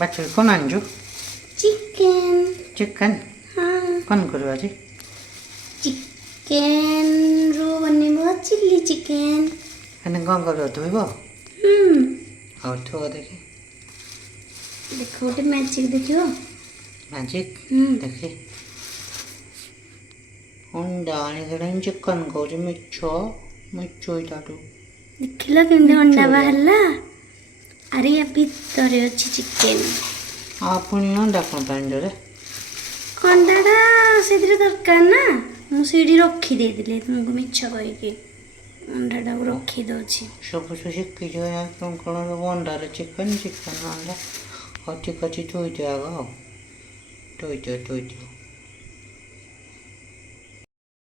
बच्चों कौन आंजो chicken chicken हाँ कौन करवा जी चिकन रो बनेबो चिल्ली चिकन अने कौन करवा धोइबो और थो देखी देखो गोटे मैजिक देखियो मैजिक देखी अंडा आने के चिकन कौज मिच्छो मिच्छो इटाटू देखिलो केमती अंडा बाहरला अरे या भितर अछि चिकन आपनी अंडा कौन पांडो रे अंडाटा से दरकार ना मुझे रखी देते तुमको मिछ कहीकि अंडाटा रखी दौची सब शिखी जो है कौन कौन अंडा रे चिकन चिकन अंडा और ठीक अच्छी धोई दे आगा धोई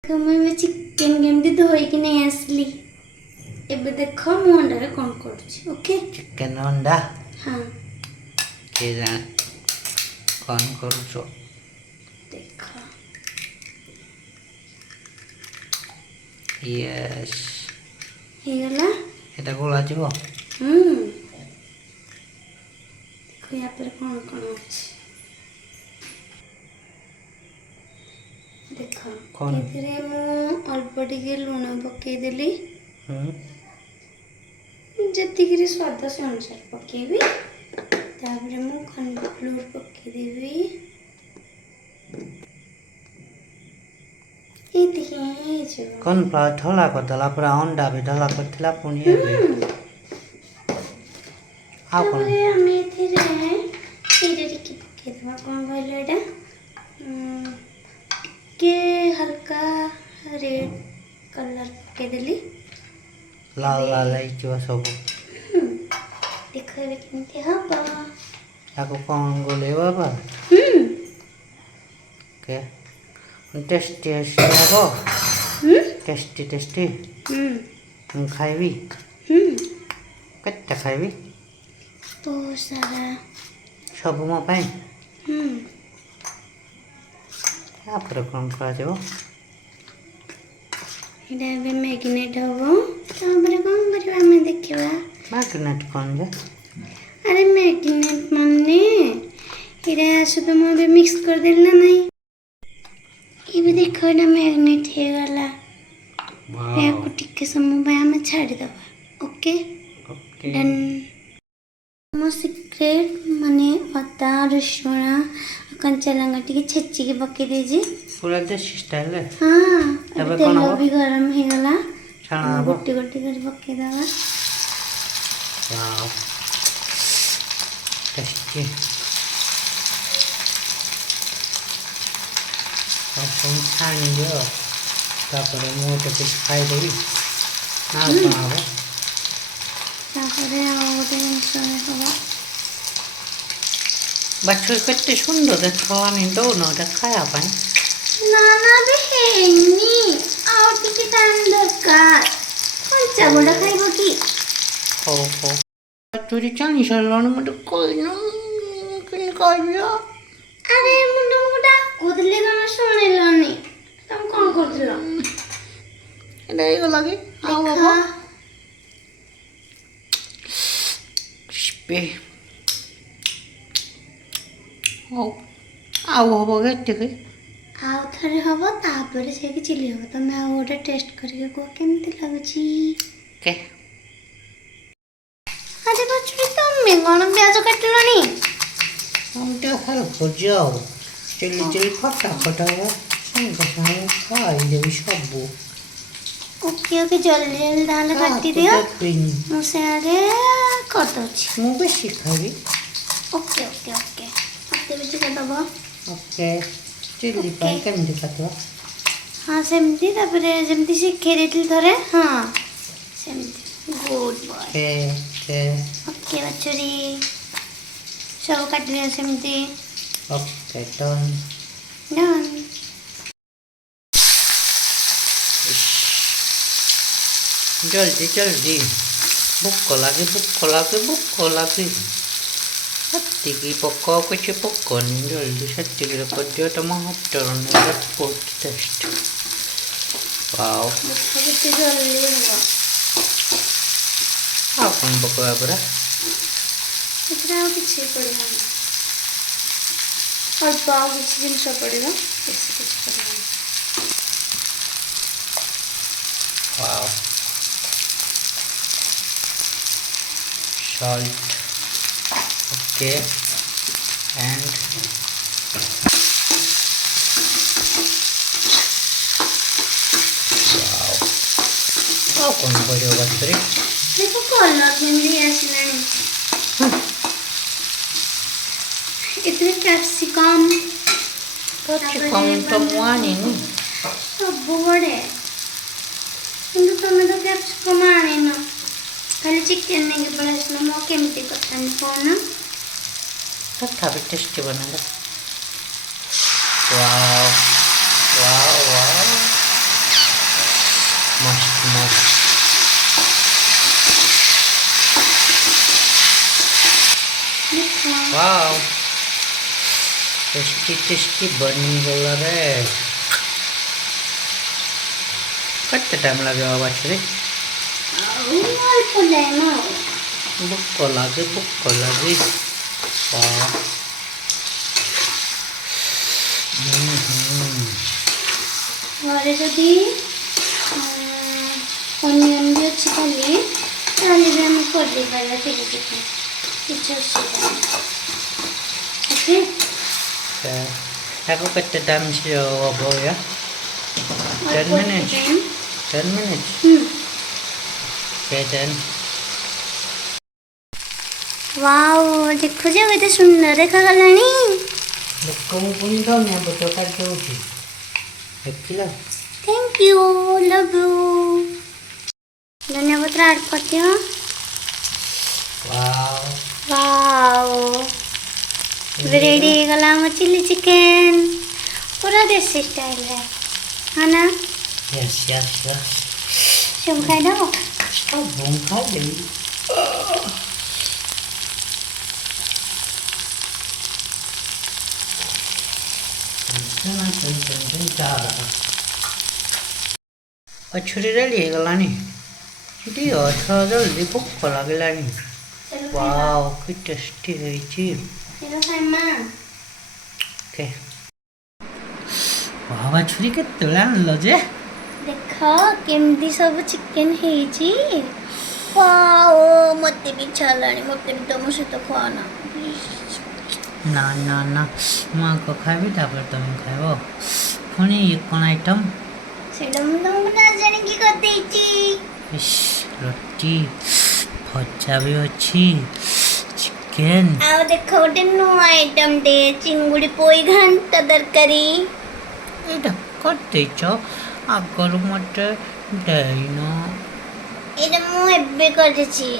दो मैं चिकन केमती धोईकी नहीं आसली एबे देख मु अंडा कौन कर ओके चिकन अंडा हाँ के जाने कौन करूचो देख यस हे गला एटा गोला जीवो देखो यहाँ पर कौन कौन अच्छे देख कौन एथिरे मु अल्प टिके लूण पकेदेली जतिकरी स्वाद से अनुसार पकेबी तापर मु कॉर्नफ्लोर पकेदेबी कॉर्नफ्लोर ढला कर दला पूरा अंडा भी ढला करथिला पुनी एबे आ कोन हमें एथिरे एटा टिके पकेदबा कोन कहले एटा के हल्का रेड कलर पकेदेली लाल लाल जो सब देखो एबे केमती हबा ताको कौन गोले बाबा के टेस्टी हबो टेस्टी खाइबी कत्ता खाइबी बहुत सारा सब मो पाए या पर कौन करा जाबो एटा एबे मैग्नेट हबो तापर कौन करबा हमें देखिबा मैग्नेट कौन जे अरे मैग्नेट माने एटा शुद्ध में मिक्स कर देल ना नहीं ये भी देखो एटा मैग्नेट हे गला या को टिके समय पे हमें छाड़ दबा ओके डन मो सीक्रेट माने अदा रसुण कंचा लंगा टिके छेची के पके दे जी पूरा देसी स्टाइल है हां तबे तेल कोन भी गरम हे गला छाना गोटी गोटी कर पके दबा वाओ टेस्टी और छानी दियो तापर मोटे पिस खाई देबी ना बनाबो तापर आ गोटे मिश्रण हबा बच्चों कते सुंदर देखवानी दोनो खाया पाए ना ना बे हेनी आउ टिके टाइम दरकार कंचा बड़ा खाइबो की हो चोरी चानी सालन मत कोई न किन कहबियो अरे मुंडा मुंडा कोदले तमे सुनिलनी तुम कोन करथिलो एले एगो लागे आओ बाबा स्पे ओ आओ बाबा गट्टे के आउ थरे हबो तापर से कि चिली हबो तमे आ गोटे टेस्ट करके को केमती लागुची के अरे बच्चू तमे कोन प्याज काटलनी हम तो हेल्प हो जाओ चिली फटाफट है संग खाई देबी सब ओके ओके जल्दी जल्दी दाल काटी दियो मुसे आगे कर दोची मु बेसी खाइबी ओके ओके ओके आते बेची कर दबो ओके चिली पाई केमती काटवा हाँ सेमती तापरे जेमती शिखे देथिल थरे हाँ सेमती गुड बॉय ओके बच्चोरी सब काट लिया सेमती ओके डन डन जल्दी जल्दी भूख लगे सत्तिकी पक्का कुछ पक्का नहीं जल्दी सत्तिकी रखो दियो टमाटर ने बहुत टेस्ट वाओ कितनी जल्दी होगा अपन पकाया पूरा ଏଥିରେ ଆଉ କିଛି ପଡ଼ିବନି, ଅଳ୍ପ ଆଉ କିଛି ଜିନିଷ ପଡ଼ିବ, ବେଶୀ କିଛି ପଡ଼ିବନି। Wow. Salt. Okay. And wow. ଆଉ କ'ଣ ପଡ଼ିବ ବାଛୁରୀ? ଦେଖ କଲର୍ କେମିତି ଆସିଲାଣି। ଏଥିରେ କ୍ୟାପ୍ସିକମ୍ ତ ମୁଁ ଆଣିନି। ସବୁ ପଡ଼େ, କିନ୍ତୁ ତମେ ତ କ୍ୟାପ୍ସିକମ୍ ଆଣିନ, ଖାଲି ଚିକେନ୍ ନେଇକି ପଳେଇ ଆସିଲ। ମୁଁ କେମିତି କରିଥାନ୍ତି କହୁନ? ତଥାପି ଟେଷ୍ଟି ବନାଇଲା। ୱାଓ ୱାଓ ୱାଓ, ମସ୍ତ ମସ୍ତ। ୱାଓ, ଟେଷ୍ଟି ଟେଷ୍ଟି ବନିଗଲା ରେ। କେତେ ଟାଇମ୍ ଲାଗିବ ବାଛୁରୀ? ଆଉ ଅଳ୍ପ ଟାଇମ୍ ଆଉ। ଭୋକ ଲାଗେ ଭୋକ ଲାଗେ। ଘରେ ଯଦି ଅନିଅନ୍ ବି ଅଛି ଖାଲି, ତାହେଲେ ବି ଆମେ କରିଦେଇପାରିବା ଚିଲି ଚିକେନ୍, କିଛି ଅସୁବିଧା ନାହିଁ। ଓକେ, ତାକୁ କେତେ ଟାଇମ୍ ସେ ହବ ୟା? 10 minutes? 10 minutes? Okay then. Wow, देखो जो केते सुंदर देखागलानी। देखो मु पुनी खाऊनी अब तो काट देउछि। देखिला? Thank you, love you. धन्यवाद ऐड करती हूँ। वाओ वाओ, रेडी गला हम चिली चिकन, पूरा देसी स्टाइल है ना? Yes yes yes. सब खाई दो। सब भून खा ले। छुरी रेडी गलानी दियो थोड़ा जल्दी भूख लगलानी। वाओ कि टेस्टी है छी। चलो साइमा ओके वाह छुरी के तोला लो जे देखो केमदी सब चिकन है छी। वाओ मते भी छलानी, मते भी तुम से तो खाना ना ना ना मां को खाबी तापर तुम खाइबो पुनी ये कोन आइटम सेडम तुमको ना जाने की कर देची। इस रोटी भजा भी अच्छी चिकन आओ देखो गोटे नो आइटम दे चिंगुड़ी पोई घंटा तरकारी एटा करते छ आगर मटे देइनो एटा मु एबे कर देची।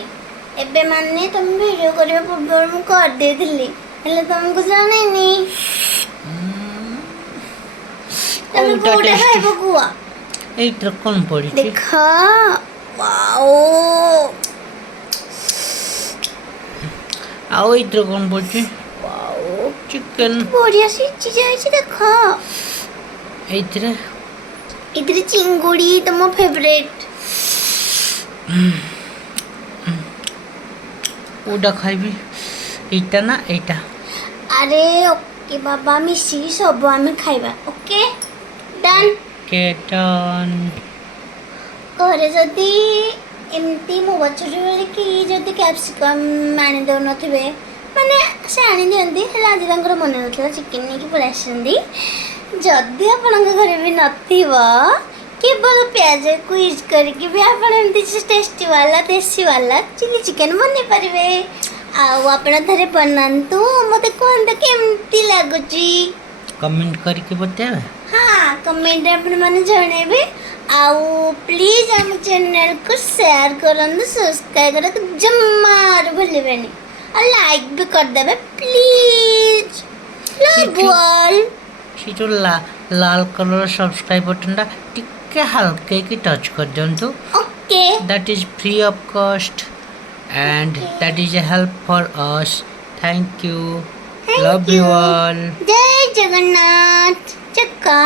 एबे माने तुम वीडियो करबे पूर्व मु कर देथिली हेले तुमको जाने नी तुम कोडे खाइबो कुआ एटा कोन पड़ी देखो वाओ आओ इधर कौन पड़ी वाओ चिकन बढ़िया सी चीज है देखो इधर इधर चिंगुड़ी तुम फेवरेट ओडा खाइबी एटा ना एटा अरे ओके बाबा मिसी सब आमे खाइबा ओके डन के डन घरे जदि एमती मो बचुरी बेले कि जदि कैप्सिकम आनी दौ नथिबे माने से आनी दियंती हेला आज तांकर मन नथिला चिकन नेकी पळै आसंदी जदि आपनक घरे भी नथिबो केवल प्याज को यूज करके भी आपण एमती टेस्टी वाला देसी वाला चिली चिकन बनै परिबे। आउ आपण थरे बनांतु मते कोन त केमती लागुची कमेंट करके बतावे। हाँ कमेंट अपन माने जणेबे आउ प्लीज हम चैनल को शेयर करंदु सब्सक्राइब करक जम्मा भूलिबेनी और लाइक भी कर देबे प्लीज लव यू ऑल। सी जो लाल कलर सब्सक्राइब बटन टा टिके हल्के की टच कर दियंतु okay that is free of cost and that is a help for us. Thank you. Love you all. जय जगन्नाथ चक्का।